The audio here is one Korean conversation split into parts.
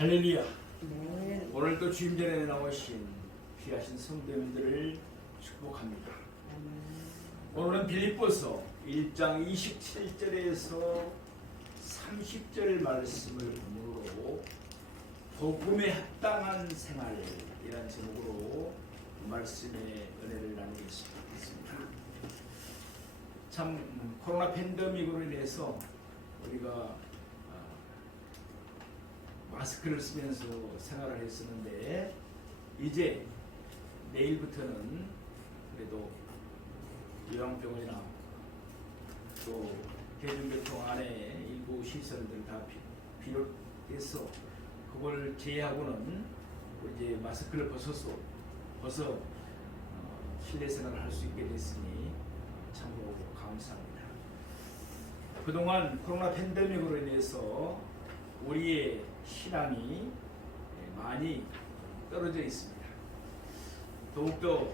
할렐루야. 네. 오늘도 주임전에 나오신 귀하신 성도님들을 축복합니다. 오늘은 빌립보서 1장 27절에서 30절 말씀을 본문으로 복음에 합당한 생활이라는 제목으로 말씀의 은혜를 나누겠습니다. 참 코로나 팬데믹으로 인해서 우리가 마스크를 쓰면서 생활을 했었는데 이제 내일부터는 그래도 요양병원이나 또 대중교통 안에 일부 시설들 다 비롯해서 그걸 제외하고는 이제 마스크를 벗어 실내 생활을 할 수 있게 됐으니 참으로 감사합니다. 그동안 코로나 팬데믹으로 인해서 우리의 신앙이 많이 떨어져 있습니다. 더욱더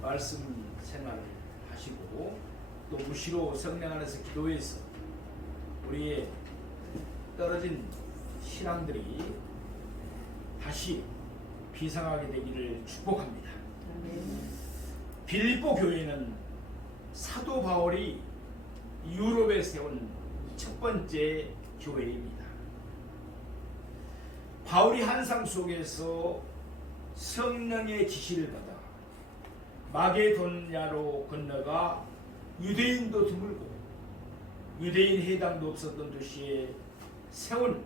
말씀 생활을 하시고 또 무시로 성령 안에서 기도해서 우리의 떨어진 신앙들이 다시 비상하게 되기를 축복합니다. 빌립보 교회는 사도 바울이 유럽에 세운 첫 번째 교회입니다. 바울이 환상 속에서 성령의 지시를 받아 마게도냐로 건너가 유대인도 드물고 유대인 해당도 없었던 도시에 세운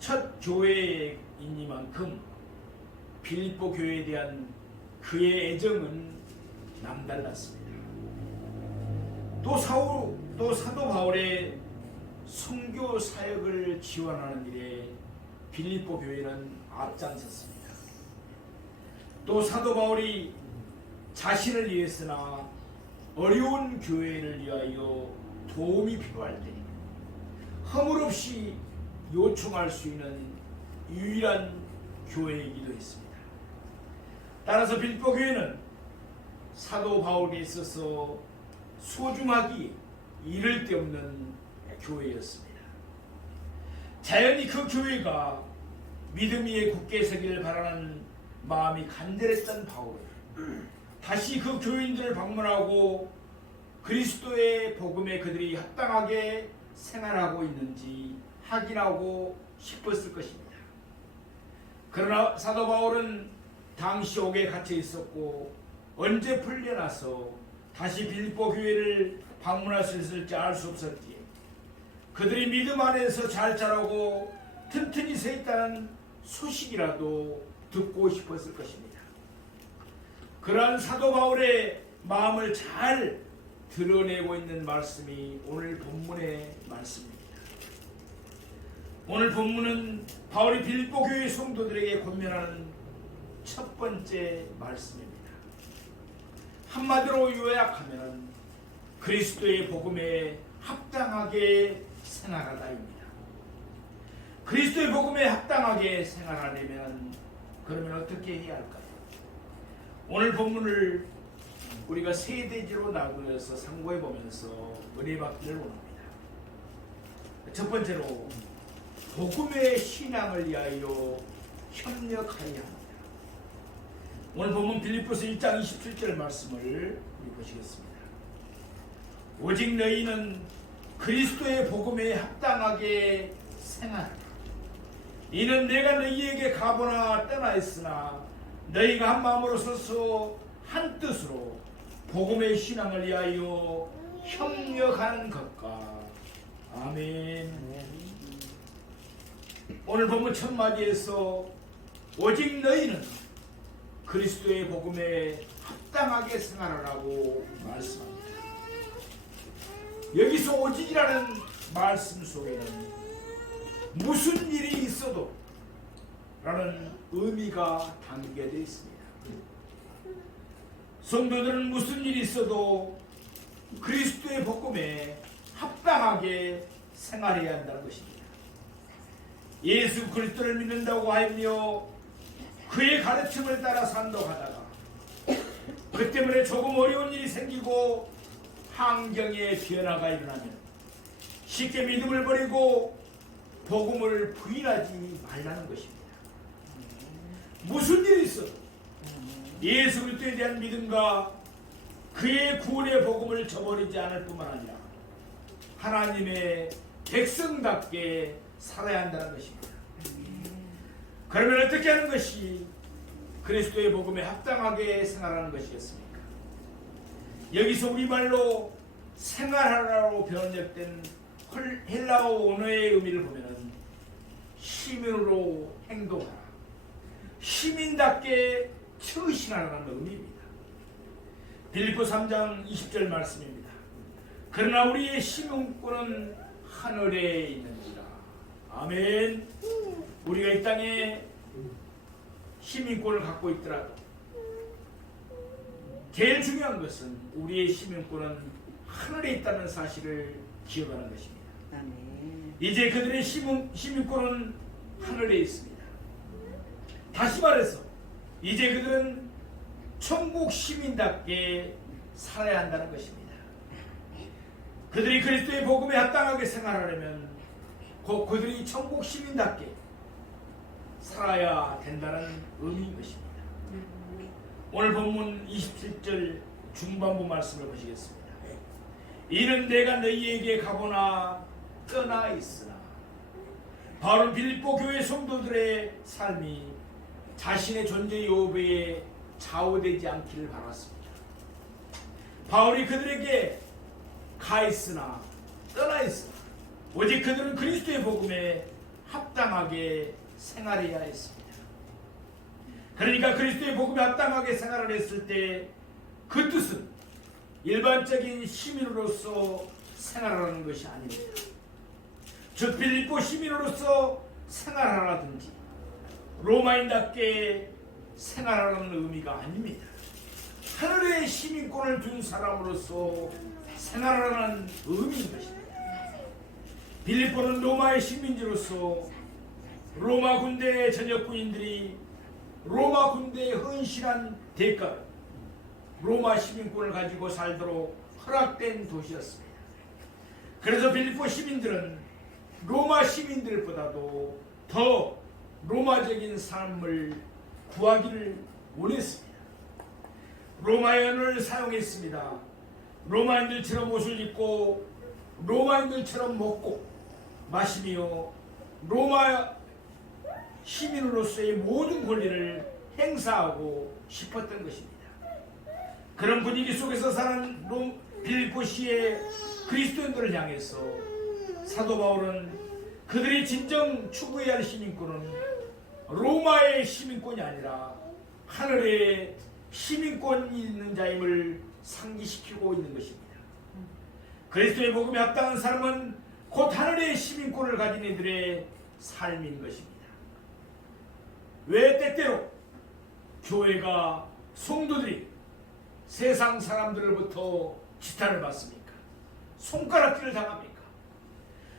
첫 교회이니만큼 빌립보 교회에 대한 그의 애정은 남달랐습니다. 또 사도 바울의 선교 사역을 지원하는 일에 빌립보 교회는 앞장섰습니다. 또 사도 바울이 자신을 위해서나 어려운 교회를 위하여 도움이 필요할 때 허물없이 요청할 수 있는 유일한 교회이기도 했습니다. 따라서 빌립보 교회는 사도 바울에 있어서 소중하기 이를 데 없는 교회였습니다. 자연히 그 교회가 믿음 위에 굳게 서기를 바라는 마음이 간절했던 바울은 다시 그 교인들을 방문하고 그리스도의 복음에 그들이 합당하게 생활하고 있는지 확인하고 싶었을 것입니다. 그러나 사도 바울은 당시 옥에 갇혀 있었고 언제 풀려나서 다시 빌립보 교회를 방문할 수 있을지 알 수 없었기에 그들이 믿음 안에서 잘 자라고 튼튼히 서 있다는 소식이라도 듣고 싶었을 것입니다. 그러한 사도 바울의 마음을 잘 드러내고 있는 말씀이 오늘 본문의 말씀입니다. 오늘 본문은 바울이 빌립보 교회 성도들에게 권면하는 첫 번째 말씀입니다. 한마디로 요약하면 그리스도의 복음에 합당하게 생활하다입니다. 그리스도의 복음에 합당하게 생활하려면 그러면 어떻게 해야 할까요? 오늘 본문을 우리가 세 대지로 나누어서 상고해 보면서 은혜 받기를 원합니다. 첫 번째로 복음의 신앙을 위하여 협력하여야 합니다. 오늘 본문 빌립보서 1장 27절 말씀을 우리 보시겠습니다. 오직 너희는 그리스도의 복음에 합당하게 생활하라. 이는 내가 너희에게 가보나 떠나 있으나 너희가 한 마음으로 서서 한 뜻으로 복음의 신앙을 위하여 협력하는 것과 아멘. 오늘 본문 첫 마디에서 오직 너희는 그리스도의 복음에 합당하게 생활하라고 말씀합니다. 여기서 오직이라는 말씀 속에는 무슨 일이 있어도 라는 의미가 담겨져 있습니다. 성도들은 무슨 일이 있어도 그리스도의 복음에 합당하게 생활해야 한다는 것입니다. 예수 그리스도를 믿는다고 하며 그의 가르침을 따라 산다하다가 그 때문에 조금 어려운 일이 생기고 환경의 변화가 일어나면 쉽게 믿음을 버리고 복음을 부인하지 말라는 것입니다. 무슨 일이 있어도 예수 그리스도에 대한 믿음과 그의 구원의 복음을 저버리지 않을 뿐만 아니라 하나님의 백성답게 살아야 한다는 것입니다. 그러면 어떻게 하는 것이 그리스도의 복음에 합당하게 생활하는 것이겠습니까? 여기서 우리말로 생활하라로 번역된 헬라어 원어의 의미를 보면 시민으로 행동하라, 시민답게 처신하라는 의미입니다. 빌립보 3장 20절 말씀입니다. 그러나 우리의 시민권은 하늘에 있는지라. 아멘. 우리가 이 땅에 시민권을 갖고 있더라도 제일 중요한 것은 우리의 시민권은 하늘에 있다는 사실을 기억하는 것입니다. 아멘. 이제 그들의 시민권은 하늘에 있습니다. 다시 말해서 이제 그들은 천국 시민답게 살아야 한다는 것입니다. 그들이 그리스도의 복음에 합당하게 생활하려면 그들이 천국 시민답게 살아야 된다는 의미인 것입니다. 오늘 본문 27절 중반부 말씀을 보시겠습니다. 이는 내가 너희에게 가보나 떠나 있으나. 바로 빌립보 교회 성도들의 삶이 자신의 존재 여부에 좌우되지 않기를 바랐습니다. 바울이 그들에게 가 있으나 떠나 있으나 오직 그들은 그리스도의 복음에 합당하게 생활해야 했습니다. 그러니까 그리스도의 복음에 합당하게 생활을 했을 때 그 뜻은 일반적인 시민으로서 생활하는 것이 아닙니다. 즉 빌립보 시민으로서 생활하라든지 로마인답게 생활하라는 의미가 아닙니다. 하늘의 시민권을 둔 사람으로서 생활하라는 의미인 것입니다. 빌립보는 로마의 식민지로서 로마 군대의 전역군인들이 로마 군대에 헌신한 대가로 로마 시민권을 가지고 살도록 허락된 도시였습니다. 그래서 빌립보 시민들은 로마 시민들보다도 더 로마적인 삶을 구하기를 원했습니다. 로마의 언어를 사용했습니다. 로마인들처럼 옷을 입고 로마인들처럼 먹고 마시며 로마 시민으로서의 모든 권리를 행사하고 싶었던 것입니다. 그런 분위기 속에서 사는 빌립보시의 그리스도인들을 향해서 사도 바울은 그들이 진정 추구해야 할 시민권은 로마의 시민권이 아니라 하늘의 시민권이 있는 자임을 상기시키고 있는 것입니다. 그리스도의 복음에 합당한 삶은 곧 하늘의 시민권을 가진 이들의 삶인 것입니다. 왜 때때로 교회가 성도들이 세상 사람들로부터 지탄을 받습니까? 손가락질을 당합니까?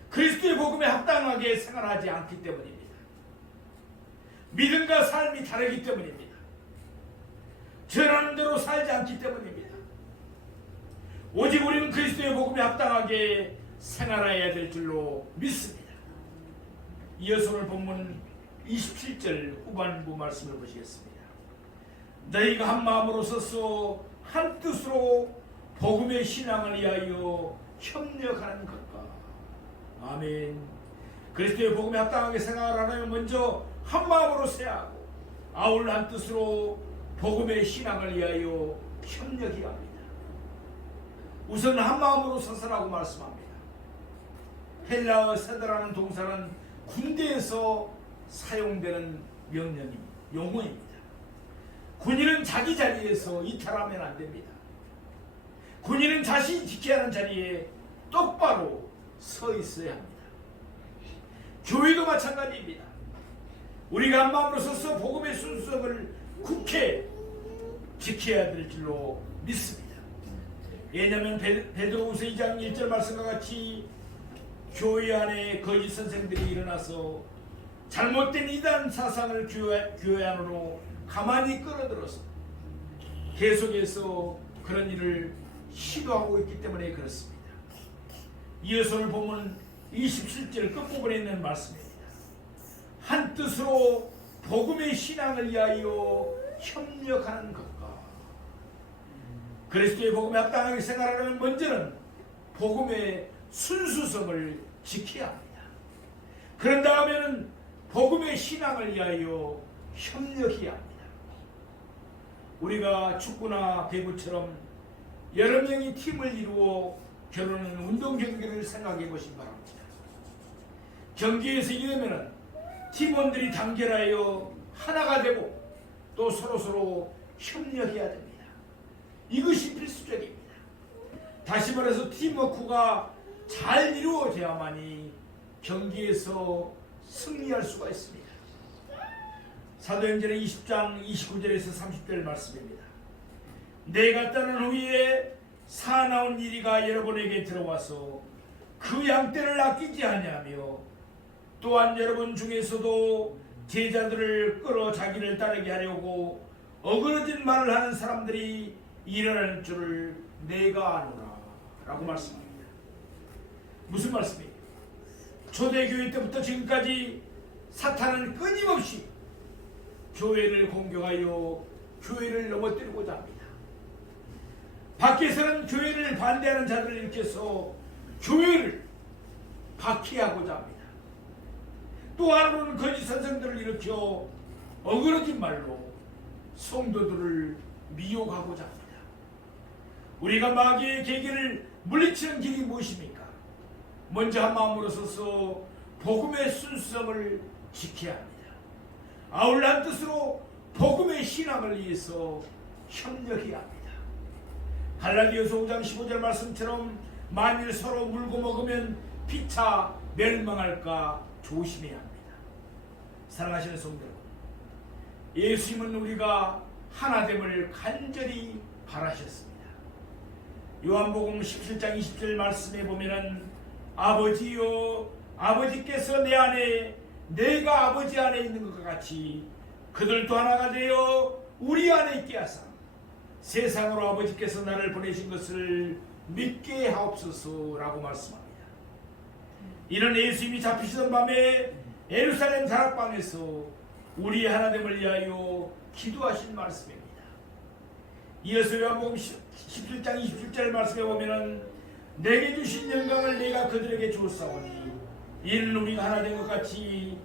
그리스도의 복음에 합당하게 생활하지 않기 때문입니다. 믿음과 삶이 다르기 때문입니다. 전하는 대로 살지 않기 때문입니다. 오직 우리는 그리스도의 복음에 합당하게 생활해야 될 줄로 믿습니다. 이어서 오늘 본문 27절 후반부 말씀을 보시겠습니다. 너희가 한 마음으로 서서 한 뜻으로 복음의 신앙을 위하여 협력하는 것과. 아멘. 그리스도의 복음에 합당하게 생활하려면 먼저 한 마음으로 세하고 아울러 한 뜻으로 복음의 신앙을 위하여 협력해야 합니다. 우선 한 마음으로 서서라고 말씀합니다. 헬라어 세다라는 동사는 군대에서 사용되는 용어입니다. 군인은 자기 자리에서 이탈하면 안 됩니다. 군인은 자신이 지켜야 하는 자리에 똑바로 서 있어야 합니다. 교회도 마찬가지입니다. 우리가 한 마음으로 서서 복음의 순수성을 굳게 지켜야 될 줄로 믿습니다. 왜냐하면 베드로후서 2장 1절 말씀과 같이 교회 안에 거짓 선생들이 일어나서 잘못된 이단 사상을 교회 안으로 가만히 끌어들어서 계속해서 그런 일을 시도하고 있기 때문에 그렇습니다. 이어서 오늘 보면 27절 끝부분에 있는 말씀입니다. 한 뜻으로 복음의 신앙을 위하여 협력하는 것과 그리스도의 복음에 합당하게 생활하려면 먼저는 복음의 순수성을 지켜야 합니다. 그런 다음에는 복음의 신앙을 위하여 협력해야 합니다. 우리가 축구나 배구처럼 여러 명이 팀을 이루어 겨루는 운동 경기를 생각해 보시기 바랍니다. 경기에서 이기려면 팀원들이 단결하여 하나가 되고 또 서로서로 협력해야 됩니다. 이것이 필수적입니다. 다시 말해서 팀워크가 잘 이루어져야만이 경기에서 승리할 수가 있습니다. 사도행전의 20장 29절에서 30절 말씀입니다. 내가 떠난 후에 사나운 이리가 여러분에게 들어와서 그 양떼를 아끼지 아니하며 또한 여러분 중에서도 제자들을 끌어 자기를 따르게 하려고 어그러진 말을 하는 사람들이 일어날 줄을 내가 아노라 라고 말씀합니다. 무슨 말씀이에요? 초대교회 때부터 지금까지 사탄은 끊임없이 교회를 공격하여 교회를 넘어뜨리고자 합니다. 밖에서는 교회를 반대하는 자들을 일으켜서 교회를 박해하고자 합니다. 또 하루는 거짓 선생들을 일으켜 어그러진 말로 성도들을 미혹하고자 합니다. 우리가 마귀의 계기를 물리치는 길이 무엇입니까? 먼저 한 마음으로 서서 복음의 순수성을 지켜야 합니다. 아울러 한 뜻으로 복음의 신앙을 위해서 협력해야 합니다. 갈라디아서 5장 15절 말씀처럼 만일 서로 물고 먹으면 피차 멸망할까 조심해야 합니다. 사랑하시는 성도 여러분, 예수님은 우리가 하나됨을 간절히 바라셨습니다. 요한복음 17장 20절 말씀에 보면은 아버지여 아버지께서 내 안에 내가 아버지 안에 있는 것과 같이 그들도 하나가 되어 우리 안에 있게 하사 세상으로 아버지께서 나를 보내신 것을 믿게 하옵소서라고 말씀합니다. 이는 예수님이 잡히시던 밤에 예루살렘 다락방에서 우리의 하나됨을 위하여 기도하신 말씀입니다. 이어서 요한복음 17장 27절 말씀에 보면은 내게 주신 영광을 내가 그들에게 주었사오니 이는 우리가 하나 된 것 같이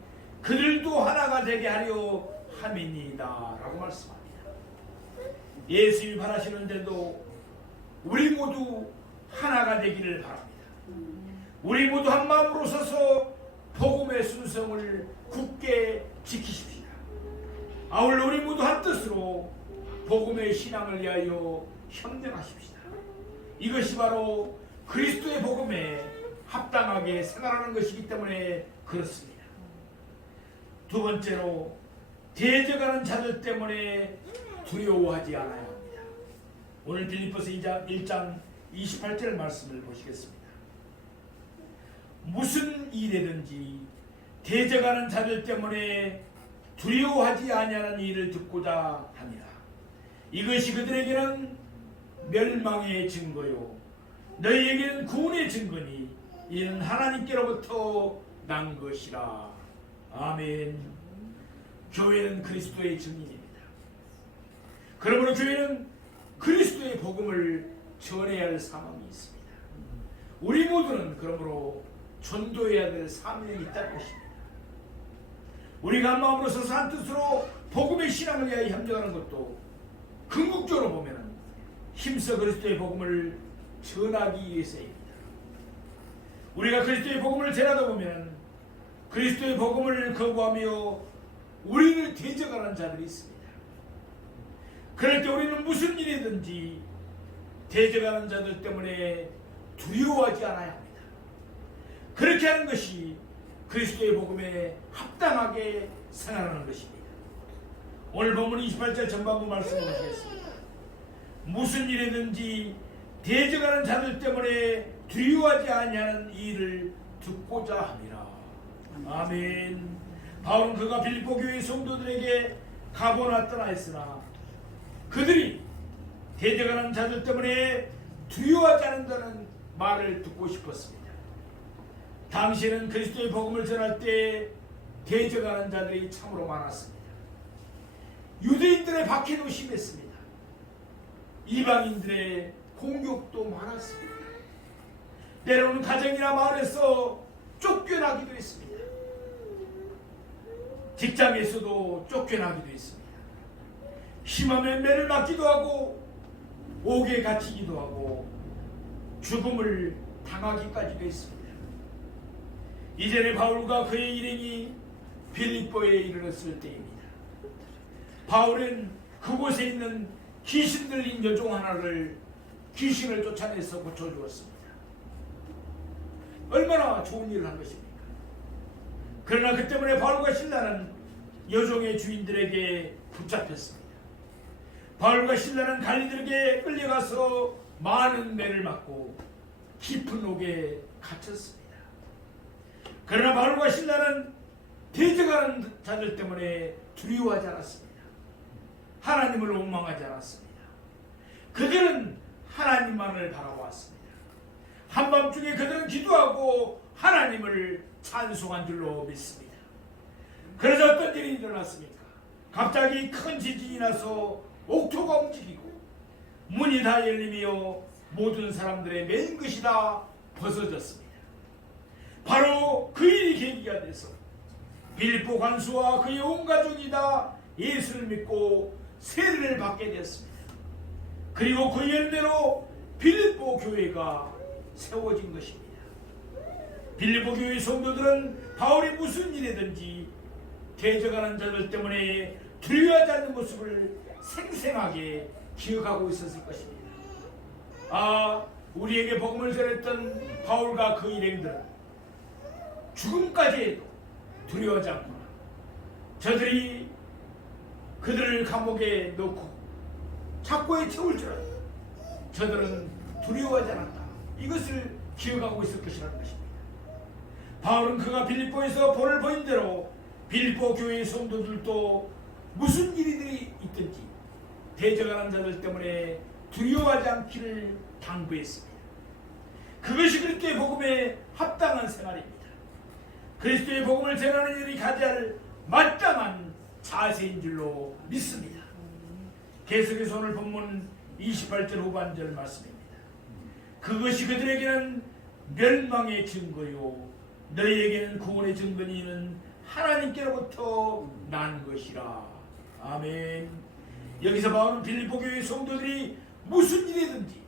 그들도 하나가 되게 하려 함이니이다 라고 말씀합니다. 예수님이 바라시는데도 우리 모두 하나가 되기를 바랍니다. 우리 모두 한 마음으로 서서 복음의 순성을 굳게 지키십시다. 아울러 우리 모두 한 뜻으로 복음의 신앙을 위하여 협력하십시다. 이것이 바로 그리스도의 복음에 합당하게 생활하는 것이기 때문에 그렇습니다. 두 번째로 대적하는 자들 때문에 두려워하지 않아야 합니다. 오늘 빌립보서 1장 28절 말씀을 보시겠습니다. 무슨 일이든지 대적하는 자들 때문에 두려워하지 아니하는 일을 듣고자 합니다. 이것이 그들에게는 멸망의 증거요 너희에게는 구원의 증거니 이는 하나님께로부터 난 것이라. 아멘. 교회는 그리스도의 증인입니다. 그러므로 교회는 그리스도의 복음을 전해야 할 사명이 있습니다. 우리 모두는 그러므로 전도해야 될 사명이 있다는 것입니다. 우리가 한 마음으로 서서 한 뜻으로 복음의 신앙을 위하여 협력하는 것도 궁극적으로 보면 힘써 그리스도의 복음을 전하기 위해서입니다. 우리가 그리스도의 복음을 전하다 보면 그리스도의 복음을 거부하며 우리를 대적하는 자들이 있습니다. 그럴 때 우리는 무슨 일이든지 대적하는 자들 때문에 두려워하지 않아야 합니다. 그렇게 하는 것이 그리스도의 복음에 합당하게 생활하는 것입니다. 오늘 본문 28절 전반부 말씀을 보겠습니다. 무슨 일이든지 대적하는 자들 때문에 두려워하지 아니하는 일을 듣고자 함이라. 아멘. 바울은 그가 빌립보 교회 성도들에게 가보나 떠나 했으나 그들이 대적하는 자들 때문에 두려워하지 않는다는 말을 듣고 싶었습니다. 당시에는 그리스도의 복음을 전할 때 대적하는 자들이 참으로 많았습니다. 유대인들의 박해도 심했습니다. 이방인들의 공격도 많았습니다. 때로는 가정이나 마을에서 쫓겨나기도 했습니다. 직장에서도 쫓겨나기도 했습니다. 심하면 매를 맞기도 하고 옥에 갇히기도 하고 죽음을 당하기까지도 했습니다. 이전에 바울과 그의 일행이 빌립보에 이르렀을 때입니다. 바울은 그곳에 있는 귀신 들린 여종 하나를 귀신을 쫓아내서 고쳐주었습니다. 얼마나 좋은 일을 한 것입니까? 그러나 그 때문에 바울과 신라는 여종의 주인들에게 붙잡혔습니다. 바울과 신라는 관리들에게 끌려가서 많은 매를 맞고 깊은 옥에 갇혔습니다. 그러나 바울과 신라는 대적하는 자들 때문에 두려워하지 않았습니다. 하나님을 원망하지 않았습니다. 그들은 하나님만을 바라보았습니다. 한밤중에 그들은 기도하고 하나님을 찬송한 줄로 믿습니다. 그래서 어떤 일이 일어났습니까? 갑자기 큰 지진이 나서 옥토가 움직이고 문이 다 열리며 모든 사람들의 맨 것이 다 벗어졌습니다. 바로 그 일이 계기가 돼서 빌립보 관수와 그의 온 가족이 다 예수를 믿고 세례를 받게 되었습니다. 그리고 그 열매로 빌립보 교회가 세워진 것입니다. 빌립보 교회 성도들은 바울이 무슨 일이든지 대적하는 자들 때문에 두려워하지 않는 모습을 생생하게 기억하고 있었을 것입니다. 우리에게 복음을 전했던 바울과 그 일행들은 죽음까지 두려워하지 않구나. 저들이 그들을 감옥에 넣고 착고에 채울 줄 알았다. 저들은 두려워하지 않았다. 이것을 기억하고 있을 것이라는 것입니다. 바울은 그가 빌립보에서 본을 보인 대로 빌립보 교회의 성도들도 무슨 일이들이 있든지 대적하는 자들 때문에 두려워하지 않기를 당부했습니다. 그것이 그리스도의 복음에 합당한 생활입니다. 그리스도의 복음을 전하는 일이 가져야 할 마땅한 자세인 줄로 믿습니다. 계속해서 오늘 본문 28절 후반절 말씀입니다. 그것이 그들에게는 멸망의 증거요 너희에게는 구원의 증거니는 하나님께로부터 난 것이라. 아멘. 여기서 바울은 빌립보 교회 성도들이 무슨 일이든지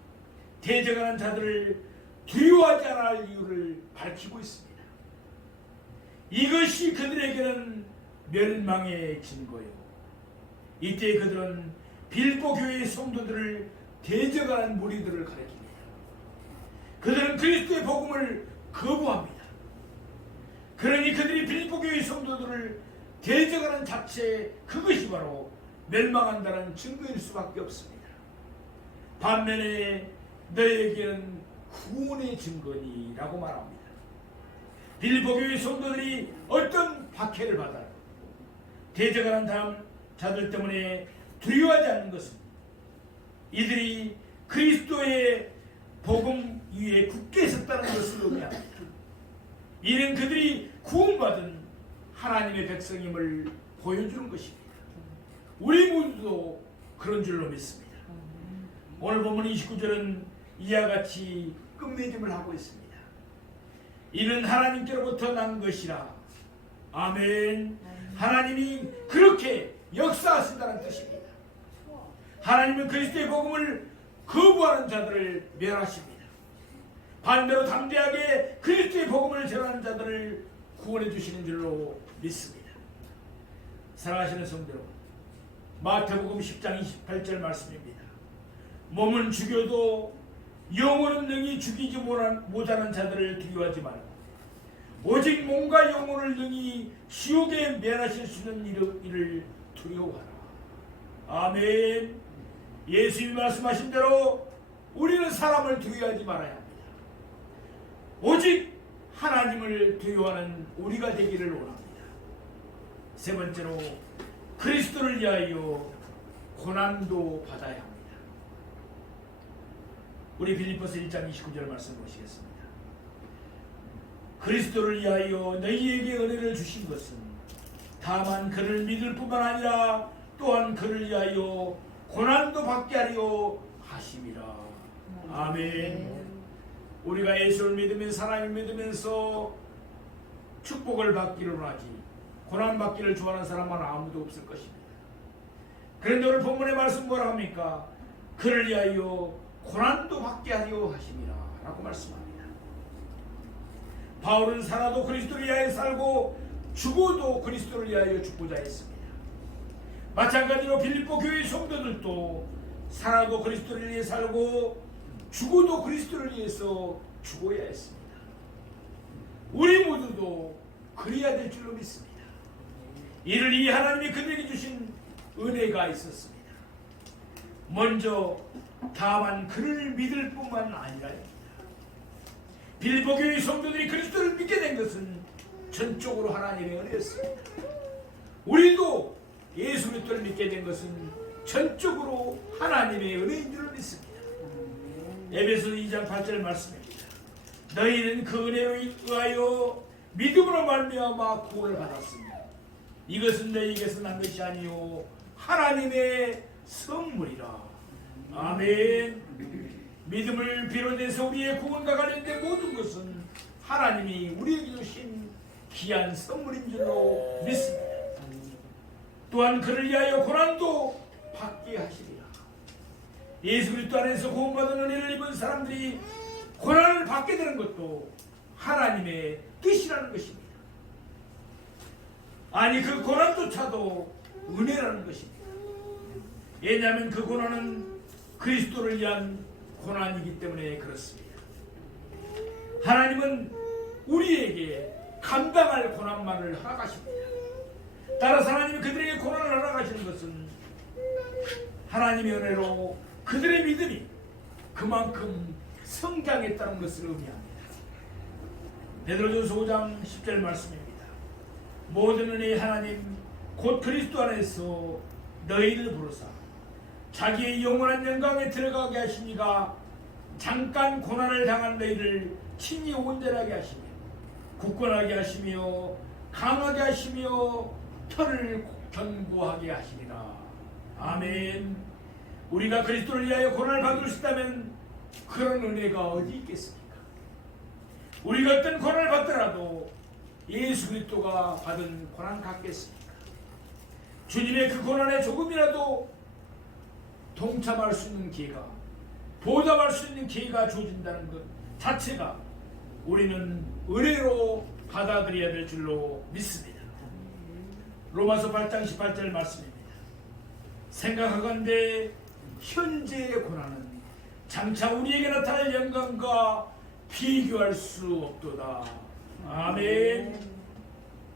대적하는 자들을 두려워하지 않아야 할 이유를 밝히고 있습니다. 이것이 그들에게는 멸망의 증거요. 이때 그들은 빌립보 교회의 성도들을 대적하는 무리들을 가리킵니다. 그들은 그리스도의 복음을 거부합니다. 그러니 그들이 빌립보 교회의 성도들을 대적하는 자체 그것이 바로 멸망한다는 증거일 수밖에 없습니다. 반면에 너희에게는 구원의 증거니라고 말합니다. 빌립보 교회의 성도들이 어떤 박해를 받아요? 대적하는 다음 자들 때문에 두려워하지 않는 것은 이들이 그리스도의 복음 위에 굳게 섰다는 것을 의미합니다. 이는 그들이 구원받은 하나님의 백성임을 보여주는 것입니다. 우리 모두도 그런 줄로 믿습니다. 오늘 본문 29절은 이와 같이 끝맺음을 하고 있습니다. 이는 하나님께로부터 난 것이라. 아멘. 하나님이 그렇게 역사하신다는 뜻입니다. 하나님은 그리스도의 복음을 거부하는 자들을 멸하십니다. 반대로 담대하게 그리스도의 복음을 전하는 자들을 구원해 주시는 줄로 믿습니다. 사랑하시는 성도 여러분, 마태복음 10장 28절 말씀입니다. 몸은 죽여도 영혼은 능히 죽이지 못하는 자들을 두려워하지 말고 오직 몸과 영혼을 능히 지옥에 멸하실 수 있는 이를 두려워하라. 아멘. 예수님이 말씀하신 대로 우리는 사람을 두려워하지 말아야 합니다. 오직 하나님을 두려워하는 우리가 되기를 원합니다. 세 번째로 그리스도를 위하여 고난도 받아야 합니다. 우리 빌립보서 1장 29절 말씀 보시겠습니다. 그리스도를 위하여 너희에게 은혜를 주신 것은 다만 그를 믿을 뿐만 아니라 또한 그를 위하여 고난도 받게 하려 하심이라. 아멘. 우리가 예수를 믿으면서 하나님을 믿으면서 축복을 받기를 원하지 고난 받기를 좋아하는 사람은 아무도 없을 것입니다. 그런데 오늘 본문의 말씀 뭐라 합니까? 그를 위하여 고난도 받게 하려 하심이라 라고 말씀합니다. 바울은 살아도 그리스도를 위하여 살고 죽어도 그리스도를 위하여 죽고자 했습니다. 마찬가지로 빌립보 교회 성도들도 살아도 그리스도를 위해 살고 죽어도 그리스도를 위해서 죽어야 했습니다. 우리 모두도 그래야 될 줄로 믿습니다. 이를 위해 하나님이 그들에게 주신 은혜가 있었습니다. 먼저 다만 그를 믿을 뿐만 아니라입니다. 빌립보 교회 성도들이 그리스도를 믿게 된 것은 전적으로 하나님의 은혜였습니다. 우리도 예수 그리스도를 믿게 된 것은 전적으로 하나님의 은혜인 줄로 믿습니다. 에베소 2장 8절 말씀입니다. 너희는 그 은혜에 의하여 믿음으로 말미암아 구원을 받았으며 이것은 너희에게서 난 것이 아니요 하나님의 선물이라. 아멘. 믿음을 비롯해서 우리의 구원과 관련된 모든 것은 하나님이 우리에게 주신 귀한 선물인 줄로 믿습니다. 또한 그를 위하여 고난도 받게 하시리라. 예수 그리스도 안에서 구원받은 은혜를 입은 사람들이 고난을 받게 되는 것도 하나님의 뜻이라는 것입니다. 아니 그 고난조차도 은혜라는 것입니다. 왜냐하면 그 고난은 그리스도를 위한 고난이기 때문에 그렇습니다. 하나님은 우리에게 감당할 고난만을 허락하십니다. 따라서 하나님이 그들에게 고난을 허락하시는 것은 하나님의 은혜로 그들의 믿음이 그만큼 성장했다는 것을 의미합니다. 베드로전서 5장 10절 말씀입니다. 모든 은혜의 하나님 곧 그리스도 안에서 너희를 부르사 자기의 영원한 영광에 들어가게 하시니가 잠깐 고난을 당한 너희를 친히 온전하게 하시며 굳건하게 하시며 강하게 하시며 털을 견고하게 하시니라. 아멘. 우리가 그리스도를 위하여 고난을 받을 수 있다면 그런 은혜가 어디 있겠습니까? 우리가 어떤 고난을 받더라도 예수 그리스도가 받은 고난 같겠습니까? 주님의 그 고난에 조금이라도 동참할 수 있는 기회가, 보답할 수 있는 기회가 주어진다는 것 자체가 우리는 은혜로 받아들여야 될 줄로 믿습니다. 로마서 8장 18절 말씀입니다. 생각하건대 현재의 고난은 장차 우리에게 나타날 영광과 비교할 수 없도다. 아멘.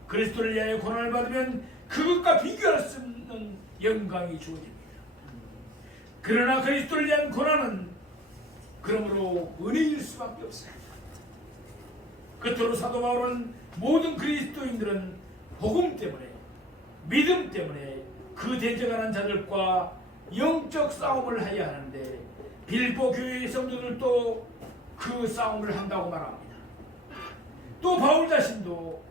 그리스도를 위하여 고난을 받으면 그것과 비교할 수 없는 영광이 주어집니다. 그러나 그리스도를 위한 고난은 그러므로 은혜일 수밖에 없습니다. 끝으로 사도 바울은 모든 그리스도인들은 복음 때문에 믿음 때문에 그 대적하는 자들과 영적 싸움을 해야 하는데 빌립보 교회의 성도들도 그 싸움을 한다고 말합니다. 또 바울 자신도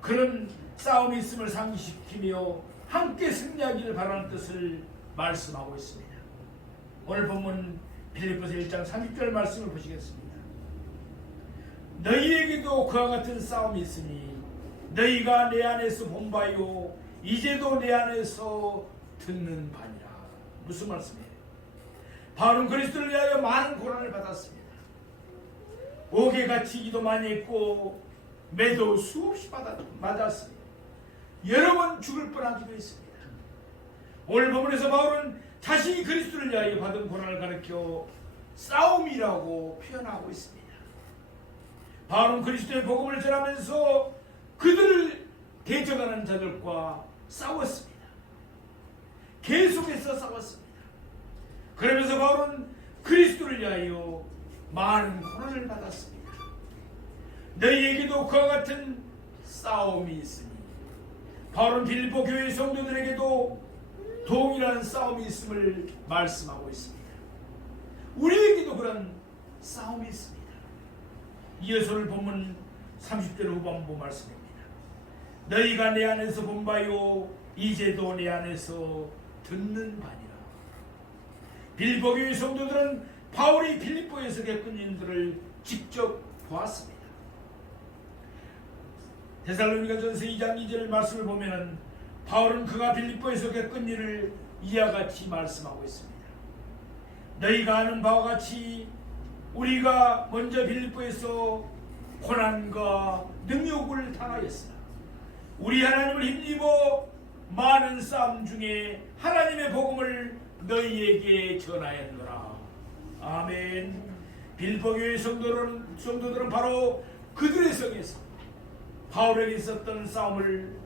그런 싸움이 있음을 상기시키며 함께 승리하기를 바라는 뜻을 말씀하고 있습니다. 오늘 본문 빌립보서 1장 30절 말씀을 보시겠습니다. 너희에게도 그와 같은 싸움이 있으니 너희가 내 안에서 본 바요 이제도 내 안에서 듣는 바니라. 무슨 말씀이에요? 바울은 그리스도를 위하여 많은 고난을 받았습니다. 옥에 갇히기도 많이 했고 매도 수없이 맞았습니다. 여러 번 죽을 뻔하기도 했습니다. 오늘 본문에서 바울은 자신이 그리스도를 위하여 받은 고난을 가리켜 싸움이라고 표현하고 있습니다. 바울은 그리스도의 복음을 전하면서 그들을 대적하는 자들과 싸웠습니다. 계속해서 싸웠습니다. 그러면서 바울은 그리스도를 위하여 많은 고난을 받았습니다. 너희에게도 그와 같은 싸움이 있으니 바울은 빌립보 교회 성도들에게도 동일한 싸움이 있음을 말씀하고 있습니다. 우리에게도 그런 싸움이 있습니다. 이어서 오늘 본문 30절 후반부 말씀입니다. 너희가 내 안에서 본 바요 이제도 내 안에서 듣는 바니라. 빌립보 교회 성도들은 바울이 빌립보에서 겪은 일들을 직접 보았습니다. 데살로니가전서 2장 2절 말씀을 보면은 바울은 그가 빌립보에서 겪은 일을 이와 같이 말씀하고 있습니다. 너희가 아는 바와 같이 우리가 먼저 빌립보에서 고난과 능욕을 당하였으나 우리 하나님을 힘입어 많은 싸움 중에 하나님의 복음을 너희에게 전하였노라. 아멘. 빌립보 교회 성도들은 바로 그들의 성에서 바울에게 있었던 싸움을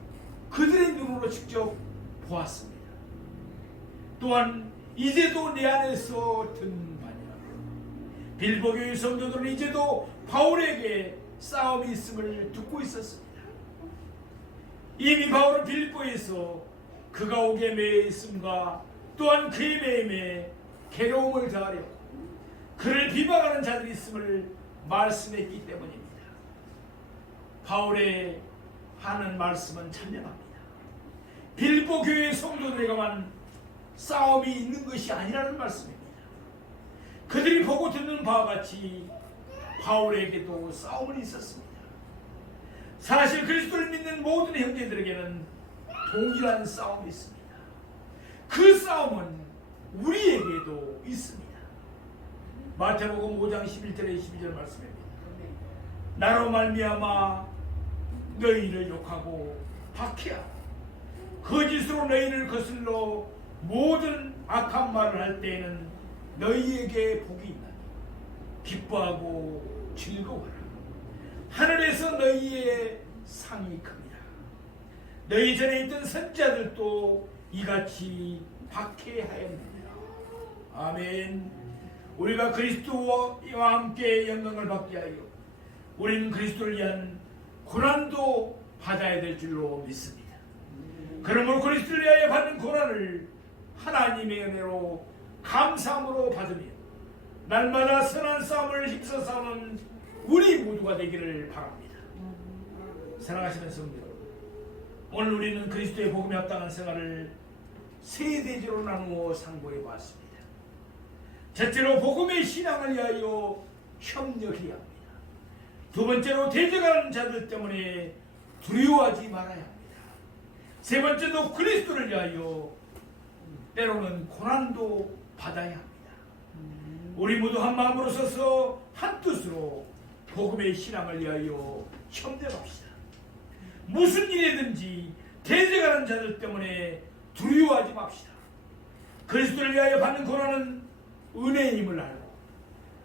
그들의 눈으로 직접 보았습니다. 또한 이제도 내 안에서 듣는 바니라. 빌립보 교회 성도들은 이제도 바울에게 싸움이 있음을 듣고 있었습니다. 이미 바울은 빌립보에서 그가 옥에 매여 있음과 또한 그의 매임에 괴로움을 더하려고 그를 비방하는 자들이 있음을 말씀했기 때문입니다. 바울의 하는 말씀은 찬명합니다. 빌립보 교회 성도들에게만 싸움이 있는 것이 아니라는 말씀입니다. 그들이 보고 듣는 바와 같이 바울에게도 싸움은 있었습니다. 사실 그리스도를 믿는 모든 형제들에게는 동일한 싸움이 있습니다. 그 싸움은 우리에게도 있습니다. 마태복음 5장 11절에 12절 말씀입니다. 나로 말미암아 너희를 욕하고 박해하고 거짓으로 너희를 거슬러 모든 악한 말을 할 때에는 너희에게 복이 있나니 기뻐하고 즐거워하라. 하늘에서 너희의 상이 큽니다. 너희 전에 있던 선지자들도 이같이 박해하였느니라. 아멘. 우리가 그리스도와 함께 영광을 받게 하여 우리는 그리스도를 위한 고난도 받아야 될 줄로 믿습니다. 그러므로 그리스도를 위하여 받는 고난을 하나님의 은혜로 감사함으로 받으며 날마다 선한 싸움을 힘써 싸우는 우리 모두가 되기를 바랍니다. 사랑하시는 성도 여러분, 오늘 우리는 그리스도의 복음에 합당한 생활을 세 대지로 나누어 상고해 보았습니다. 첫째로 복음의 신앙을 위하여 협력해야 합니다. 두 번째로 대적하는 자들 때문에 두려워하지 말아야 합니다. 세 번째로 그리스도를 위하여 때로는 고난도 받아야 합니다. 우리 모두 한 마음으로 서서 한 뜻으로 복음의 신앙을 위하여 협력합시다. 무슨 일이든지 대적하는 자들 때문에 두려워하지 맙시다. 그리스도를 위하여 받는 고난은 은혜임을 알고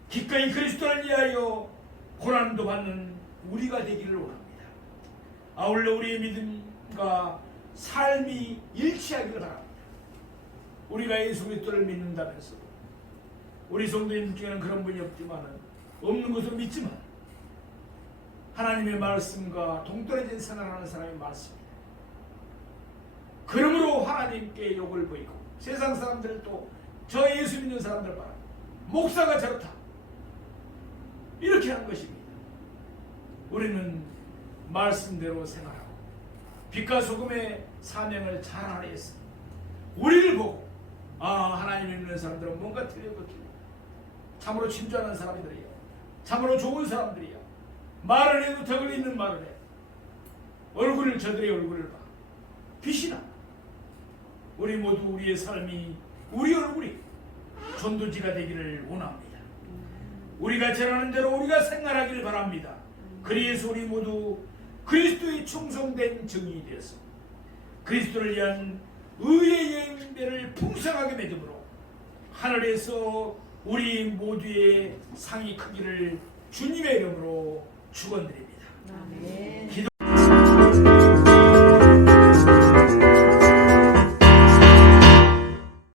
기꺼이 그리스도를 위하여 고난도 받는 우리가 되기를 원합니다. 아울러 우리의 믿음과 삶이 일치하기를 바랍니다. 우리가 예수 그리스도를 믿는다면서 우리 성도님 중에는 그런 분이 없는 것으로 믿지만 하나님의 말씀과 동떨어진 생활하는 사람이 많습니다. 그러므로 하나님께 욕을 보이고 세상 사람들도 저 예수 믿는 사람들 봐라, 목사가 저렇다, 이렇게 하는 것입니다. 우리는 말씀대로 생활하고 빛과 소금의 사명을 잘 알아야겠습니다. 우리를 보고 하나님 믿는 사람들은 뭔가 틀려도 참으로 친절한 사람들이야, 참으로 좋은 사람들이야, 말을 해도 덕을 있는 말을 해. 얼굴을 저들의 얼굴을 봐, 빛이 나. 우리 모두 우리의 삶이, 우리 얼굴이 전도지가 되기를 원합니다. 우리가 전하는 대로 우리가 생활하기를 바랍니다. 그리해서 우리 모두 그리스도의 충성된 증인이 되어서 그리스도를 위한 의의 여행대를 풍성하게 맺음으로 하늘에서 우리 모두의 상이 크기를 주님의 이름으로 축원드립니다. 아멘.